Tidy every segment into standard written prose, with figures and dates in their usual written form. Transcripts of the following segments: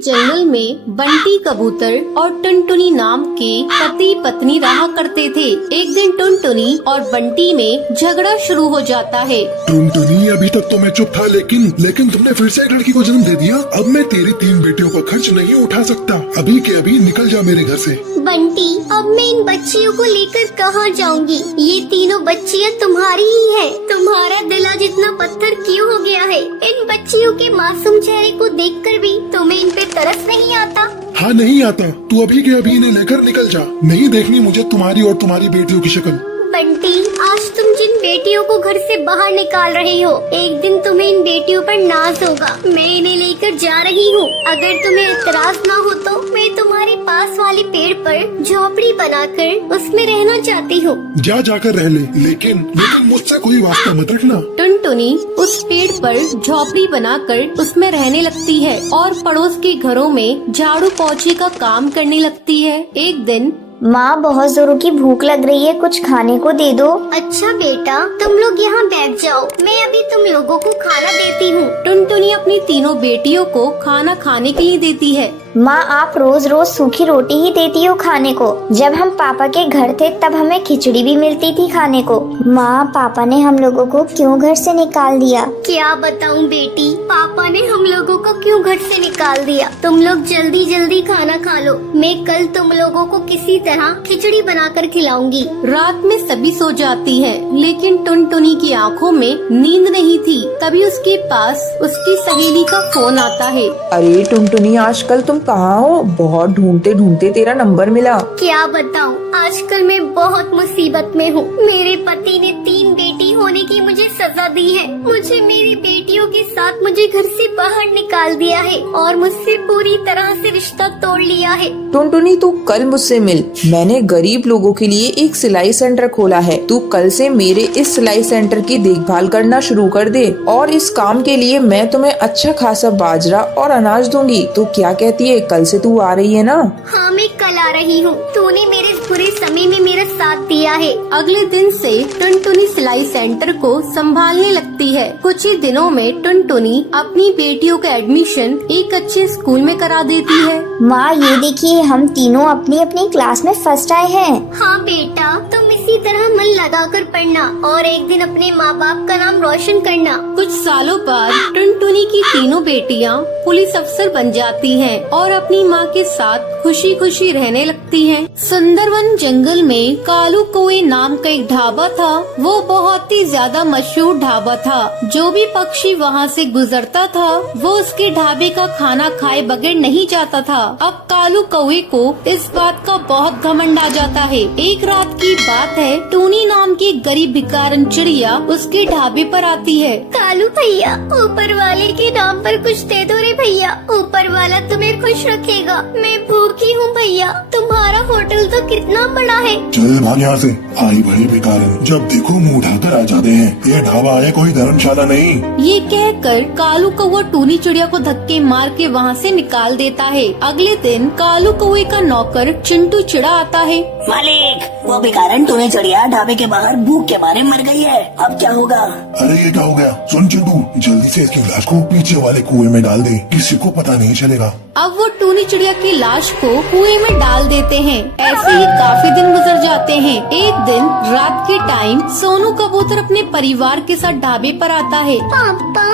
जंगल में बंटी कबूतर और टुनटुनी नाम के पति पत्नी रहा करते थे। एक दिन टुनटुनी और बंटी में झगड़ा शुरू हो जाता है। टुनटुनी, अभी तक तो मैं चुप था, लेकिन तुमने फिर से एक लड़की को जन्म दे दिया। अब मैं तेरी 3 बेटियों का खर्च नहीं उठा सकता। अभी के अभी निकल जा मेरे घर से। बंटी, अब मैं इन बच्चियों को लेकर कहाँ जाऊँगी? ये तीनों बच्चियाँ तुम्हारी ही है। तुम्हारा दिल आज इतना पत्थर क्यों हो गया है? इन बच्चियों के मासूम चेहरे को देखकर भी तुम्हें इन पे तरस नहीं आता? हाँ, नहीं आता। तू अभी के अभी इन्हें लेकर निकल जा। नहीं देखनी मुझे तुम्हारी और तुम्हारी बेटियों की शक्ल। बंटी, आज तुम जिन बेटियों को घर से बाहर निकाल रहे हो, एक दिन तुम्हें इन बेटियों पर नाज होगा। मैं इन्हें लेकर जा रही हूँ। अगर तुम्हें एतराज ना हो तो मैं तुम्हारे पास वाले पेड़ पर झोपड़ी बनाकर उसमें रहना चाहती हूँ। जाकर रह ले, लेकिन मुझसे कोई वास्ता मत रखना। टुनटुनी उस पेड़ पर झोपड़ी बनाकर उसमें रहने लगती है और पड़ोस के घरों में झाड़ू पोछे का काम करने लगती है। एक दिन, माँ, बहुत जोरों की भूख लग रही है, कुछ खाने को दे दो। अच्छा बेटा, तुम लोग यहाँ बैठ जाओ, मैं अभी तुम लोगों को खाना देती हूँ। टुनटुनी अपनी तीनों बेटियों को खाना खाने के लिए देती है। माँ, आप रोज रोज सूखी रोटी ही देती हो खाने को। जब हम पापा के घर थे तब हमें खिचड़ी भी मिलती थी खाने को। माँ, पापा ने हम लोगों को क्यों घर से निकाल दिया? क्या बताऊँ बेटी, पापा ने हम लोगों को क्यों घर से निकाल दिया? तुम लोग जल्दी जल्दी खाना खा लो। मैं कल तुम लोगों को किसी तरह खिचड़ी बनाकर खिलाऊंगी। रात में सभी सो जाती है, लेकिन टुनटुनी की आंखों में नींद नहीं थी। तभी उसके पास उसकी सहेली का फोन आता है। अरे टुनटुनी, आजकल तुम कहाँ हो? बहुत ढूंढते ढूंढते तेरा नंबर मिला। क्या बताऊँ, आजकल मैं बहुत मुसीबत में हूँ। मेरे पति ने 3 बेटी होने की मुझे सजा दी है। मुझे मेरी बेटियों के साथ मुझे घर से बाहर निकाल दिया है और मुझसे पूरी तरह से रिश्ता तोड़ लिया है। टुनटुनी, तू कल मुझसे मिल। मैंने गरीब लोगों के लिए एक सिलाई सेंटर खोला है। तू कल से मेरे इस सिलाई सेंटर की देखभाल करना शुरू कर दे और इस काम के लिए मैं तुम्हें अच्छा खासा बाजरा और अनाज दूंगी। तो क्या कहती है, कल से तू आ रही है ना? हाँ, मैं कल आ रही हूँ। तूने मेरे इस बुरे समय में मेरा साथ दिया है। अगले दिन से टुनटुनी सिलाई सेंटर को संभालने लगती है। कुछ ही दिनों में टुनटुनी अपनी बेटियों का एडमिशन एक अच्छे स्कूल में करा देती है। माँ, ये देखिए, हम तीनों अपनी अपनी क्लास में फर्स्ट आए हैं। हाँ बेटा, तुम इसी तरह मन लगाकर पढ़ना और एक दिन अपने माँ बाप का नाम रोशन करना। कुछ सालों बाद टुनटुनी की तीनों बेटियां पुलिस अफसर बन जाती हैं और अपनी माँ के साथ खुशी खुशी रहने लगती हैं। सुंदरवन जंगल में कालू कौवे नाम का एक ढाबा था। वो बहुत ही ज्यादा मशहूर ढाबा था। जो भी पक्षी वहाँ से गुजरता था वो उसके ढाबे का खाना खाए बगैर नहीं जाता था। अब कालू कौवे को इस बात का बहुत घमंड आ जाता है। एक रात की बात है, टूनी नाम की एक गरीब भिखारन चिड़िया उसके ढाबे पर आती है। कालू भैया, ऊपर वाले के नाम पर कुछ दे दो रे भैया। ऊपर वाला तुम्हें खुश रखेगा। मैं भूखी हूँ भैया। तुम्हारा होटल तो कितना बड़ा है। चल भाग यहाँ से, आई भरी भिखारन। जब देखो मुँह उठाकर आ जाते हैं। ये ढाबा है, कोई धर्मशाला नहीं। ये कहकर कालू कौवा टूनी चिड़िया को धक्के मार के वहाँ से निकाल देता है। अगले दिन कालू कौवे का नौकर चिंटू चिड़ा आता है। मालिक, वो भिखारन टूनी चिड़िया ढाबे के बाहर भूख के मारे मर गई है। अब क्या होगा? अरे ये क्या हो गया? सुन चिंटू, जल्दी से इसकी लाश को पीछे वाले कुएं में डाल दे, किसी को पता नहीं चलेगा। अब वो टूनी चिड़िया की लाश को कुएं में डाल देते हैं। ऐसे ही काफी दिन गुजर जाते हैं। एक दिन रात के टाइम सोनू कबूतर अपने परिवार के साथ ढाबे पर आता है। पापा,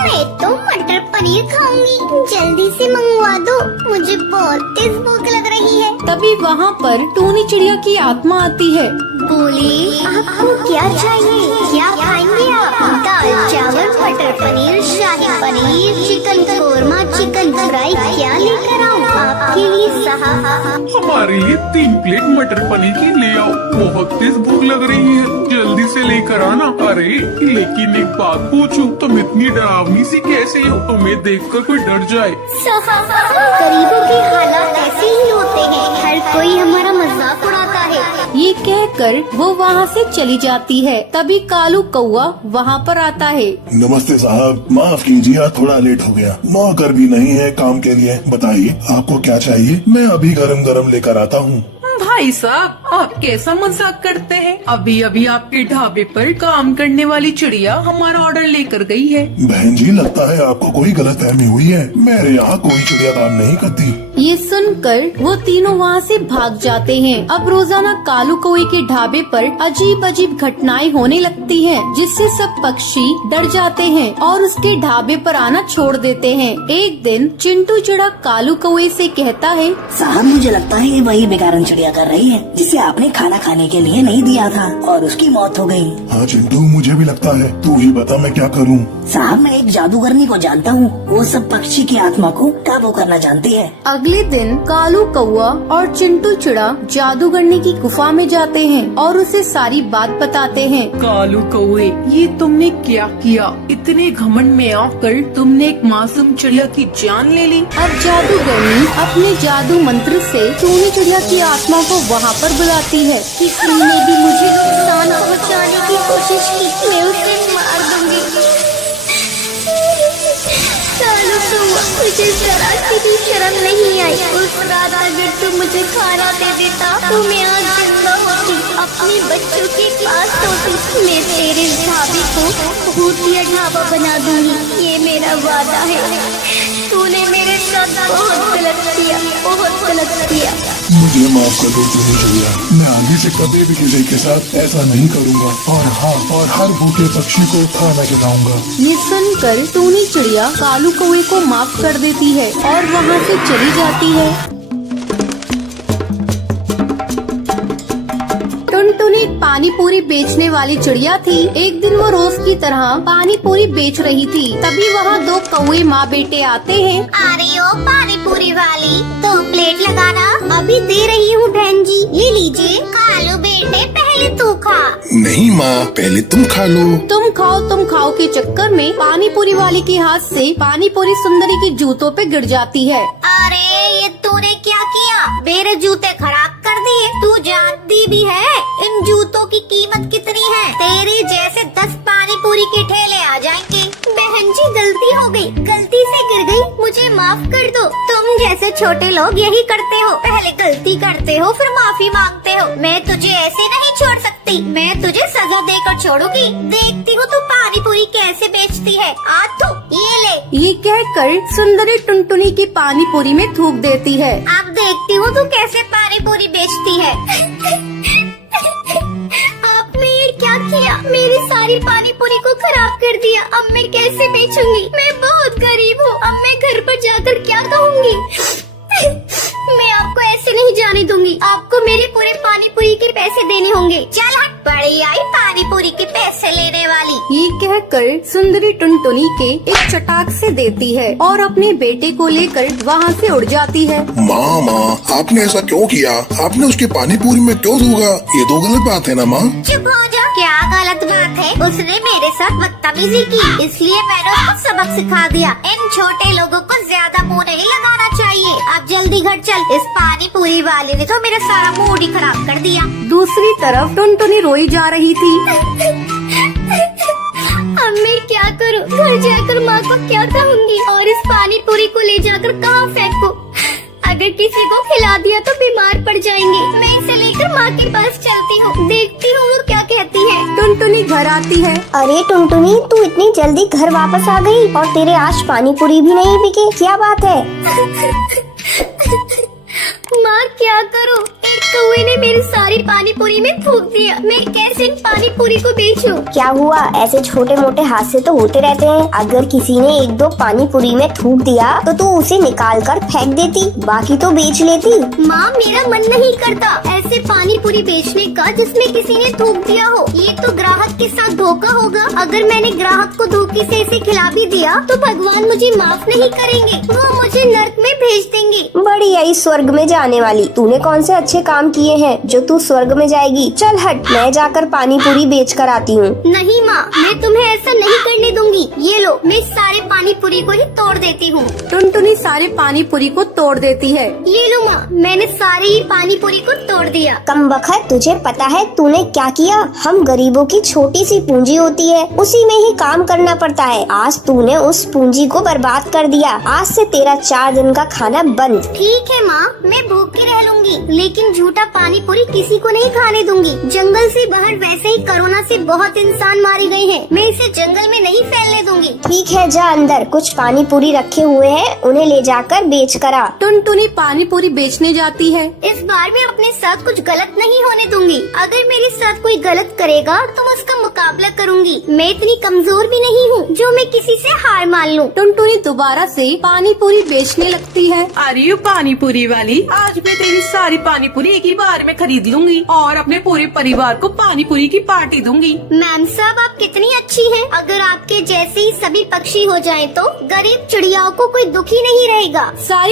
मैं तो मटर पनीर खाऊंगी, जल्दी से मंगवा दो। मुझे बहुत तेज भूख लग रही है। तभी वहाँ पर टूनी चिड़िया की आत्मा आती है। बोली, आपको क्या चाहिए? क्या खाएंगे आप? दाल चावल, matar paneer, shahi paneer, chicken korma, chicken fry, क्या लेकर आऊँ आपके लिए साहब? हमारे लिए 3 प्लेट मटर पनीर की ले आओ। बहुत तेज भूख लग रही है, जल्दी से लेकर आना। अरे लेकिन एक बात पूछूं, तुम इतनी डरावनी सी कैसे हो? तुम्हें देखकर कोई डर जाए। गरीबों के हालात ऐसे ही होते हैं। हर कोई हमारा मजाक उड़ाता है। ये कहकर वो वहाँ से चली जाती है। तभी कालू कौवा वहाँ पर आता है। नमस्ते साहब, माफ कीजिए, थोड़ा लेट हो गया। नौकर भी नहीं है काम के लिए। बताइए आपको क्या चाहिए, मैं अभी गरम गरम लेकर आता हूँ। भाई साहब, आप कैसा मजाक करते हैं? अभी अभी आपके ढाबे पर काम करने वाली चिड़िया हमारा ऑर्डर लेकर गई है। बहन जी, लगता है आपको कोई गलतफहमी हुई है। मेरे यहाँ कोई चिड़िया काम नहीं करती। ये सुनकर वो तीनों वहाँ से भाग जाते हैं। अब रोजाना कालू कौवे के ढाबे पर अजीब अजीब घटनाएं होने लगती हैं, जिससे सब पक्षी डर जाते हैं और उसके ढाबे पर आना छोड़ देते हैं। एक दिन चिंटू चिड़ा कालू कौवे से कहता है, साहब मुझे लगता है ये वही बेकारन चिड़िया कर रही है जिसे आपने खाना खाने के लिए नहीं दिया था और उसकी मौत हो गई। हाँ चिंटू, मुझे भी लगता है। तू ही बता मैं क्या करूँ। साहब मैं एक जादूगरनी को जानता हूँ, वो सब पक्षी की आत्मा को काबू करना जानती है। अगले दिन कालू कौवा और चिंटू चिड़ा जादूगरनी की गुफा में जाते हैं और उसे सारी बात बताते हैं। कालू कौवे, ये तुमने क्या किया? इतने घमंड में आकर तुमने एक मासूम चिड़िया की जान ले ली। अब जादूगरनी अपने जादू मंत्र से टूनी चिड़िया की आत्मा को वहाँ पर बुलाती है। किसी ने भी मुझे नुकसान पहुँचाने की कोशिश की, मैं उसे मार दूंगी। कालू कौवा, मुझे जरा सी भी शर्म नहीं आई। उस रात अगर तू मुझे खाना दे देता तो मैं आज जिंदा होती, अपने बच्चों के पास होती। मैं तेरे ढाबे को भूतिया ढाबा बना दूंगी, ये मेरा वादा है। तूने मेरे साथ बहुत गलत किया, बहुत गलत किया। मुझे माफ कर दो टूनी चिड़िया, मैं आगे से कभी भी किसी के साथ ऐसा नहीं करूँगा। और हाँ, और हर भूखे पक्षी को खाना खिलाऊंगा। ये सुनकर टूनी चिड़िया कालू कौवे को माफ कर देती है और वहाँ से चली जाती है। टुनटुनी पानी पूरी बेचने वाली चिड़िया थी। एक दिन वो रोज की तरह पानी पूरी बेच रही थी। तभी वहाँ दो कौवे माँ बेटे आते हैं। अरे ओ पानी पूरी वाली, 2 प्लेट लगाना। अभी दे रही हूँ बहन जी, ये लीजिए। कालू बेटे पहले तू खा। नहीं माँ, पहले तुम खा लो। तुम खाओ के चक्कर में पानी पूरी वाली के हाथ से पानी पूरी सुंदरी की जूतों पे गिर जाती है। अरे ये तूने क्या किया? मेरे जूते खराब कर दिए। तू जानती भी है इन जूतों की कीमत कितनी है? तेरे जैसे 10 पानी पूरी के ठेले आ जाएंगे। बहन जी गलती हो गई, गलती से गिर गई, मुझे माफ कर दो। तुम जैसे छोटे लोग यही करते हो, पहले गलती करते हो फिर माफी मांगते हो। मैं तुझे ऐसे नहीं छोड़ सकती, मैं तुझे सजा देकर छोड़ूंगी। देखती हूँ तू पानी पूरी कैसे बेचती है। आज तो ये ले। ये कहकर सुंदरी टुनटुनी की पानी पूरी में थूक देती है। अब देखती हूँ तू कैसे पानी पूरी बेचती है। आपने ये क्या किया? मेरी सारी पानी पूरी को खराब कर दिया। अब मैं कैसे बेचूंगी? मैं बहुत गरीब हूँ। अब मैं घर पर जाकर क्या कहूँगी? मैं आपको ऐसे नहीं जाने दूंगी। आपको मेरे पूरे पानी पूरी के पैसे देने होंगे। चल हट, बड़ी आई पानी पूरी के पैसे लेने वाली। ये कहकर सुंदरी टुनटुनी के एक चटाक से देती है और अपने बेटे को लेकर वहाँ से उड़ जाती है। माँ, आपने ऐसा क्यों किया? आपने उसके पानी पूरी में क्यों थूका? ये तो गलत बात है ना माँ। चुप हो जा। क्या गलत बात है? उसने मेरे साथ बदतमीजी की, इसलिए मैंने उसको सबक सिखा दिया। इन छोटे लोगों को ज्यादा मुँह नहीं लगाना चाहिए। अब जल्दी घर चल। इस पानी पूरी वाले ने तो मेरा सारा मूड ही खराब कर दिया। दूसरी तरफ टुनटुनी रोई जा रही थी। अब मैं क्या करूं? घर जाकर माँ को क्या कहूँगी? और इस पानी पूरी को ले जाकर कहाँ फेंकूं? अगर किसी को खिला दिया तो बीमार पड़ जाएंगे। मैं इसे लेकर माँ के पास चलती हूँ, देखती हूँ वो क्या कहती है। टुनटुनी घर आती है। अरे टुनटुनी, तू इतनी जल्दी घर वापस आ गई और तेरे आज पानी पूरी भी नहीं बिके, क्या बात है? माँ क्या करूँ? एक कौवे ने मेरी सारी पानी पूरी में थूक दिया। मैं कैसे इन पानी पूरी को बेचूं? क्या हुआ? ऐसे छोटे मोटे हादसे तो होते रहते हैं। अगर किसी ने 1-2 पानी पूरी में थूक दिया तो तू उसे निकाल कर फेंक देती, बाकी तो बेच लेती। माँ मेरा मन नहीं करता ऐसे पानी पूरी बेचने का जिसमें किसी ने थूक दिया हो। ये तो ग्राहक के साथ धोखा होगा। अगर मैंने ग्राहक को धोखे से इसे खिला भी दिया तो भगवान मुझे माफ नहीं करेंगे, वो मुझे नर्क में भेज देंगे। बड़ी आई स्वर्ग में जाने वाली। तूने कौन से अच्छे काम किए हैं जो तू स्वर्ग में जाएगी। चल हट, मैं जाकर पानी पूरी बेच कर आती हूँ। नहीं माँ, मैं तुम्हें ऐसा नहीं करने दूंगी। ये लो, मैं सारे पानी पूरी को ही तोड़ देती हूँ। टुनटुनी सारे पानी पूरी को तोड़ देती है। ये लो माँ, मैंने सारे ही पानी पूरी को तोड़ दिया। कमबख्त, तुझे पता है तूने क्या किया? हम गरीबों की छोटी सी पूंजी होती है, उसी में ही काम करना पड़ता है। आज तूने उस पूंजी को बर्बाद कर दिया। आज से तेरा 4 दिन का खाना बंद। ठीक है माँ, मैं भूखी रह लूंगी, लेकिन झूठा पानी पूरी किसी को नहीं खाने दूंगी। जंगल से बाहर वैसे ही कोरोना से बहुत इंसान मारे गए हैं, मैं इसे जंगल में नहीं फैलने दूंगी। ठीक है, जा अंदर, कुछ पानी पूरी रखे हुए हैं, उन्हें ले जाकर बेच कर आ। टुनटुनी पानी पूरी बेचने जाती है। इस बार मैं अपने साथ कुछ गलत नहीं होने दूंगी। अगर मेरे साथ कोई गलत करेगा तो मैं उसका मुकाबला करूंगी। मैं इतनी कमजोर भी नहीं हूँ जो मैं किसी से हार मान लूँ। टुनटुनी दोबारा से पानी पूरी बेचने लगती है। अरे यू पानी पूरी वाली, आज मैं तेरी सारी पानी पूरी एक ही बार में खरीद लूंगी और अपने पूरे परिवार को पानी पूरी की पार्टी दूंगी। मैम साहब, आप कितनी अच्छी हैं। अगर आपके जैसे ही सभी पक्षी हो जाएं तो गरीब चिड़ियाओं को कोई दुखी नहीं रहेगा। सारी